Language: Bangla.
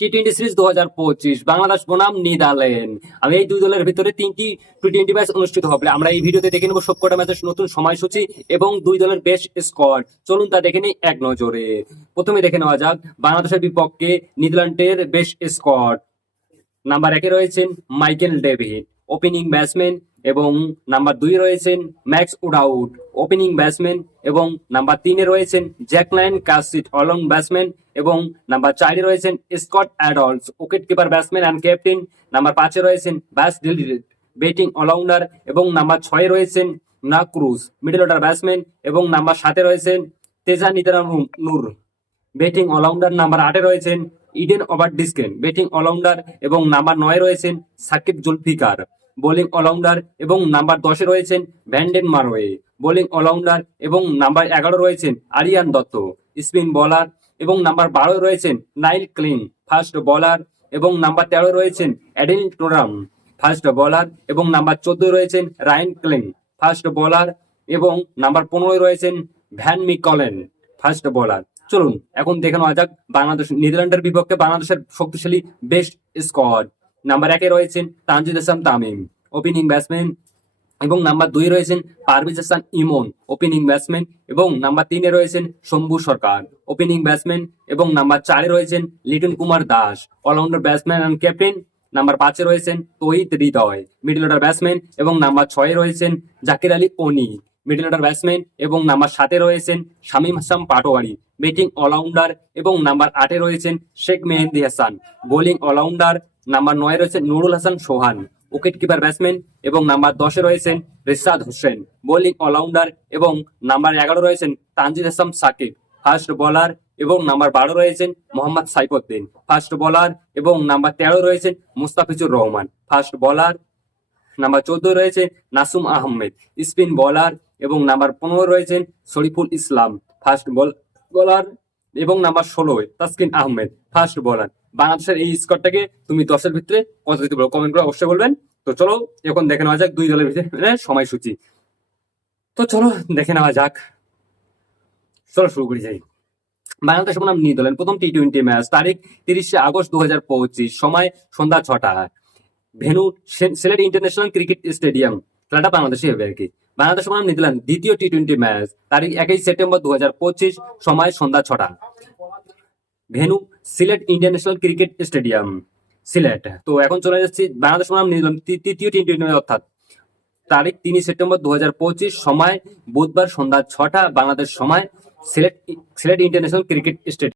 টি টোয়েন্টি সিরিজ দু হাজার পঁচিশ, বাংলাদেশ বনাম নিদারল্যান্ড। আমি এই দুই দলের ভিতরে তিনটি টি টোয়েন্টি ম্যাচ অনুষ্ঠিত হবে। আমরা এই ভিডিওতে দেখে নেব সবকটা ম্যাচের নতুন সময়সূচি এবং দুই দলের বেস্ট স্কোয়াড চলুন তা দেখে নিই এক নজরে। প্রথমে দেখে নেওয়া যাক বাংলাদেশের বিপক্ষে নিউজিল্যান্ডের বেস্ট স্কোয়াড নাম্বার একে রয়েছেন মাইকেল ডেভিড ওপেনিং ব্যাটসম্যান এবং নাম্বার দুই রয়েছেন ম্যাক্স উডাউট ওপেনিং ব্যাটসম্যান এবং নাম্বার তিনে রয়েছেন জ্যাকলাইন কাসিট অলং ব্যাটসম্যান এবং নাম্বার চারে রয়েছেন Scott Edwards wicket keeper batsman and captain number পাঁচে রয়েছেন Bas de Leede batting allrounder এবং নাম্বার ছয়ে রয়েছেন Noah Croes middle order batsman এবং নাম্বার সাতে রয়েছেন Teja Nidamanuru batting allrounder number আটে রয়েছেন ইডেন ওভার ডিস্কেন ব্যাটিং অলরাউন্ডার এবং নাম্বার নয় রয়েছেন সাকিব জুলফিকার। বোলিং অলরাউন্ডার এবং নাম্বার দশে রয়েছেন van der Merwe. Bowling allrounder এবং নাম্বার এগারো রয়েছেন আরিয়ান দত্ত। স্পিন বলার এবং নাম্বার বারো রয়েছেন নাইল ক্লিন। ফার্স্ট বলার এবং নাম্বার তেরো রয়েছেন অ্যাডেন টোরাম। ফার্স্ট বলার এবং নাম্বার চোদ্দ রয়েছেন রায়ন ক্লিন। ফার্স্ট বলার এবং নাম্বার পনেরো রয়েছেন ভ্যান মিকলেন। ফার্স্ট বলার চলুন, এখন দেখে নেওয়া যাক বাংলাদেশ নিউজিল্যান্ডের বিপক্ষে বাংলাদেশের শক্তিশালী বেস্ট স্কোয়াড নাম্বার একে রয়েছেন তানজিদ হাসান তামিম ওপেনিং ব্যাটসম্যান এবং নাম্বার দুই রয়েছেন পারভেজ হাসান ইমন ওপেনিং ব্যাটসম্যান এবং নাম্বার তিনে রয়েছেন শম্ভু সরকার ওপেনিং ব্যাটসম্যান এবং নাম্বার চারে রয়েছেন Liton Kumar Das allrounder batsman and captain number পাঁচে রয়েছেন Towhid Hridoy middle order batsman এবং নাম্বার ছয়ে রয়েছেন Jaker Ali Oni middle order batsman এবং নাম্বার সাতে রয়েছেন শামীম হাসান পাটোয়ারি ব্যাটিং অলরাউন্ডার এবং নাম্বার আটে রয়েছেন Sheikh Mehedi Hasan bowling allrounder number নয় রয়েছেন Nurul Hasan Sohan, wicket keeper batsman, এবং নাম্বার দশে রয়েছেন রিশাদ হোসেন, বোলিং অলরাউন্ডার, এবং নাম্বার এগারো রয়েছেন তানজিদ হাসান সাকিব ফার্স্ট বলার, এবং নাম্বার বারো রয়েছেন মোহাম্মদ সাইফুদ্দিন ফার্স্ট বলার, এবং নাম্বার তেরো রয়েছেন Mustafizur Rahman first bowler, number চোদ্দ রয়েছে নাসুম আহমেদ, স্পিন বলার, এবং নাম্বার পনেরো রয়েছেন শরীফুল ইসলাম ফার্স্ট বল, বলার, এবং নাম্বার ষোলো তাসকিন আহমেদ ফার্স্ট বলার। বাংলাদেশের এই স্কোরটাকে তুমি দশের ভিতরে কত দিতে পারো কমেন্ট করে অবশ্যই বলবেন। তো চলো, এখন দেখে নেওয়া যাক দুই দলের ভিতরে সময়সূচি। তো চলো, দেখে নেওয়া যাক। চলো শুরু করি যাই। বাংলাদেশ বনাম নিউজিল্যান্ড প্রথম টি টোয়েন্টি ম্যাচ তারিখ তিরিশে আগস্ট দু পঁচিশ, সময় সন্ধ্যা ছটা। Venue Sylhet international cricket stadium খেলাটা বাংলাদেশে হবে আর কি। বাংলাদেশ বনাম নিউজিল্যান্ড দ্বিতীয় টি টোয়েন্টি ম্যাচ তারিখ একই সেপ্টেম্বর দু পঁচিশ, সময় সন্ধ্যা ছটা। Venue Sylhet international cricket stadium. Sylhet. তো এখন চলে যাচ্ছি বাংলাদেশ বনাম নিউজিল্যান্ড তৃতীয় টি টোয়েন্টি অর্থাৎ তারিখ তিন সেপ্টেম্বর দু সময়, বুধবার সন্ধ্যা ছটা, বাংলাদেশ সময়, Sylhet Sylhet international cricket stadium.